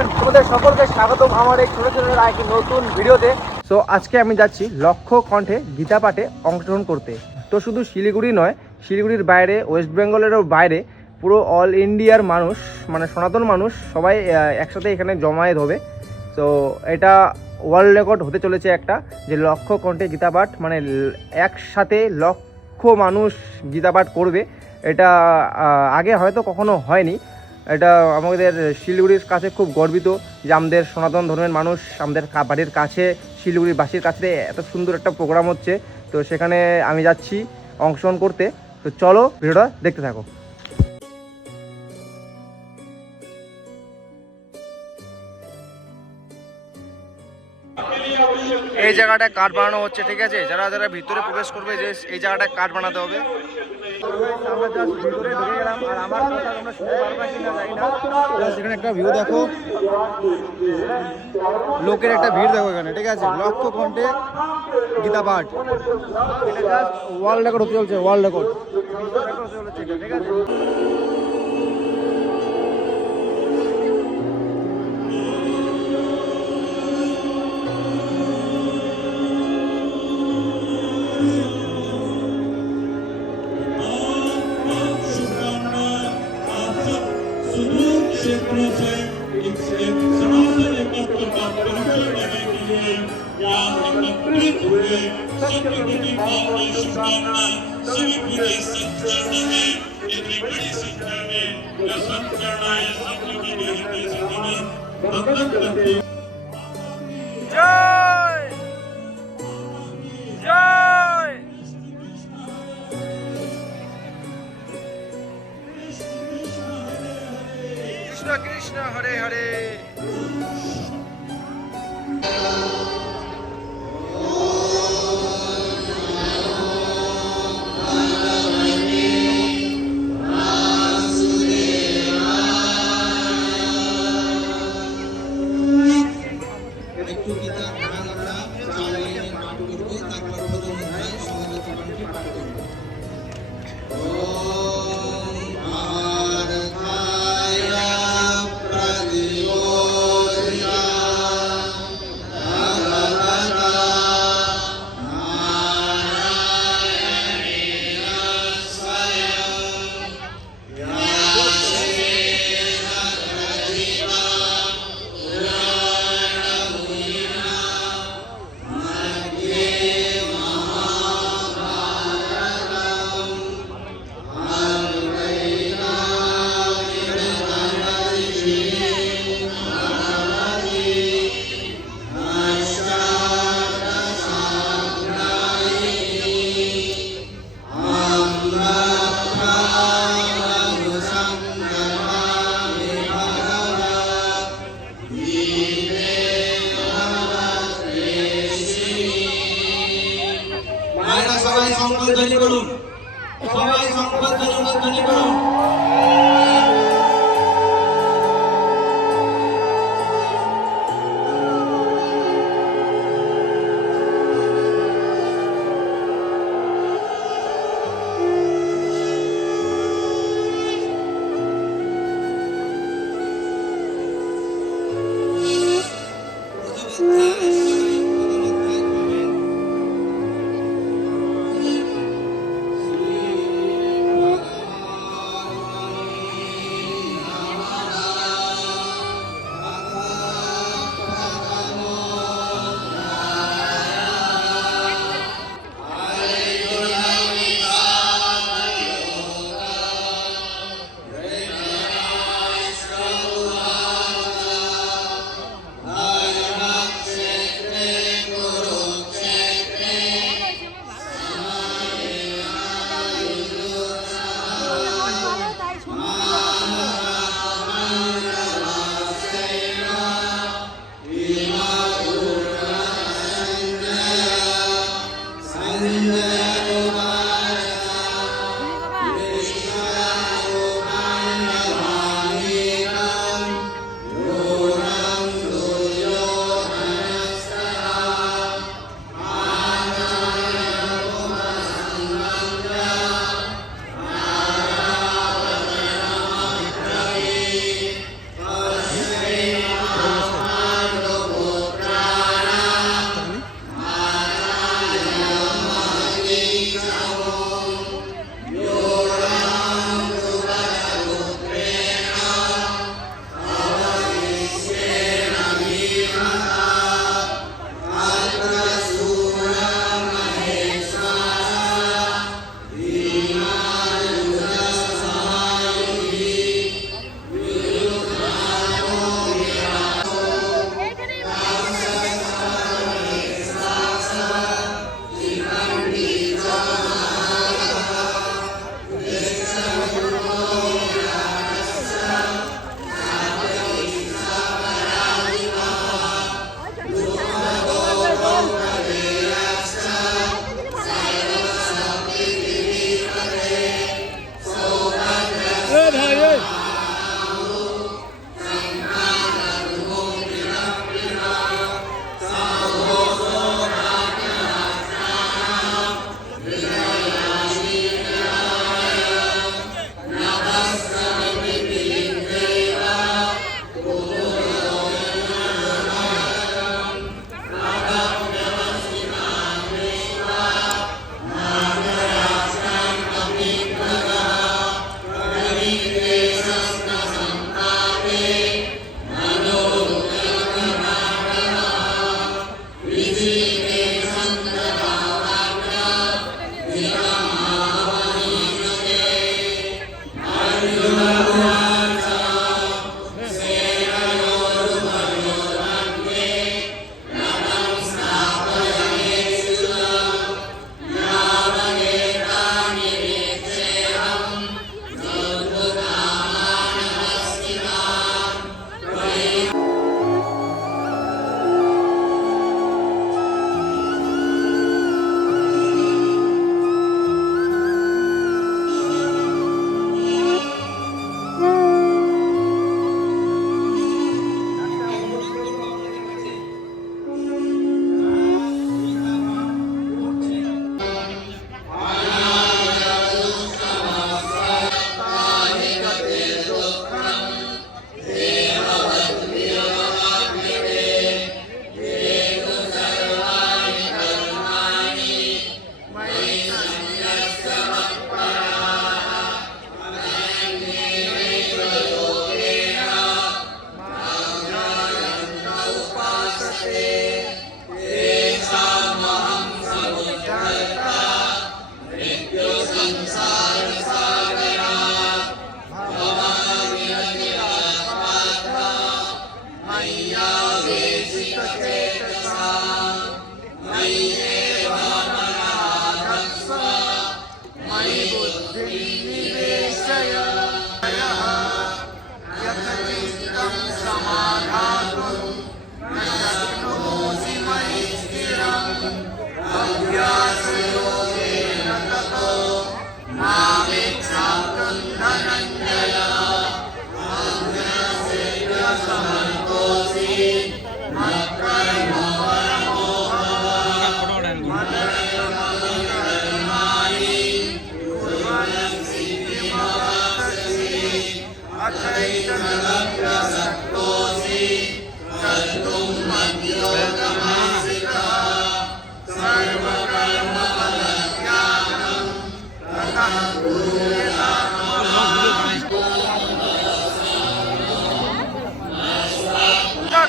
এভরিওয়ান, তোমাদের সকলকে স্বাগতম আমার এই ছোট ছোট একটি নতুন ভিডিওতে। সো আজকে আমি যাচ্ছি লক্ষ্য কণ্ঠে গীতা পাঠে অংশগ্রহণ করতে। তো শুধু শিলিগুড়ি নয়, শিলিগুড়ির বাইরে, ওয়েস্ট বেঙ্গলেরও বাইরে পুরো অল ইন্ডিয়ার মানুষ, মানে সনাতন মানুষ সবাই একসাথে এখানে জমায়েত হবে। সো এটা ওয়ার্ল্ড রেকর্ড হতে চলেছে একটা, যে লক্ষ্য কণ্ঠে গীতা পাঠ, মানে একসাথে লক্ষ মানুষ গীতা পাঠ করবে। এটা আগে হয়তো কখনো হয়নি। এটা আমাদের শিলিগুড়ির কাছে খুব গর্বিত যে আমাদের সনাতন ধর্মের মানুষ, আমাদের বাড়ির কাছে, শিলিগুড়িবাসীর কাছে এত সুন্দর একটা প্রোগ্রাম হচ্ছে। তো সেখানে আমি যাচ্ছি অংশগ্রহণ করতে। তো চলো ভিডিওটা দেখতে থাকো। এই জায়গাটায় কাঠ বানানো হচ্ছে, ঠিক আছে? যারা যারা ভিতরে প্রবেশ করবে, যে এই জায়গাটায় কাঠ বানাতে হবে। আমরা জাস্ট ভিতরে ঢুকে গেলাম, আর আমার কথা তোমরা শুনতে পারবে কিনা জানি না। সেখানে একটা ভিউ দেখো, লোকের একটা ভিড় দেখো এখানে, ঠিক আছে? লক্ষ্য কণ্ঠে গীতা পাঠ, এটা জাস্ট ওয়ার্ল্ড রেকর্ড হতে চলছে, ওয়ার্ল্ড রেকর্ড হতে চলেছে, ঠিক আছে? জয় জয় কৃষ্ণ কৃষ্ণ হরে হরে। সবাই সংকল্প করুন, সবাই সংকল্প করুন।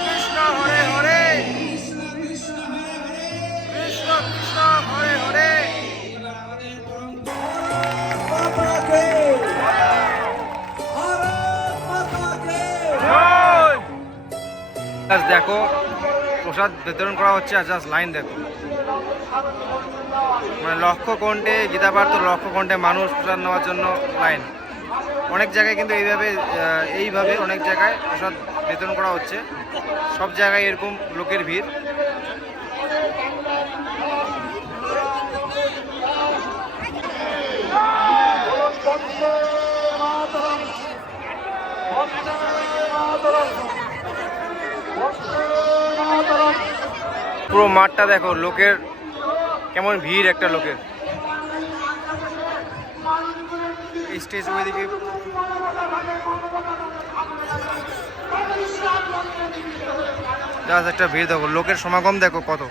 কৃষ্ণ হরে হরে কৃষ্ণ কৃষ্ণ হরে হরে। দেখো প্রসাদ বিতরণ করা হচ্ছে আর জাস্ট লাইন দেখো, মানে লক্ষ কণ্ঠে গীতাপাঠ, তো লক্ষ কণ্ঠে মানুষ প্রসাদ নেওয়ার জন্য লাইন। অনেক জায়গায় কিন্তু এইভাবে অনেক জায়গায় প্রসাদ বিতরণ করা হচ্ছে, সব জায়গায় এরকম লোকের ভিড়। পুরো মাঠটা দেখো লোকের, কেমন ভিড় একটা লোকের। এই স্টেজ ওইদিকে জাস্ট একটা ভিড় দেখো, লোকের সমাগম দেখো কত।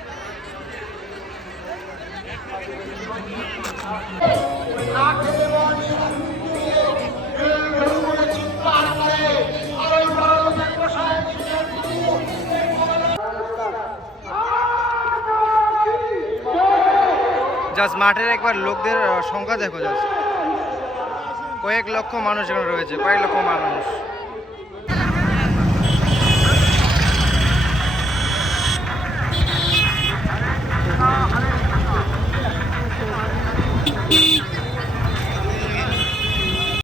জাস্ট মাঠের একবার লোকদের সংখ্যা দেখো, জাস্ট কয়েক লক্ষ মানুষ এখানে রয়েছে, কয়েক লক্ষ মানুষ।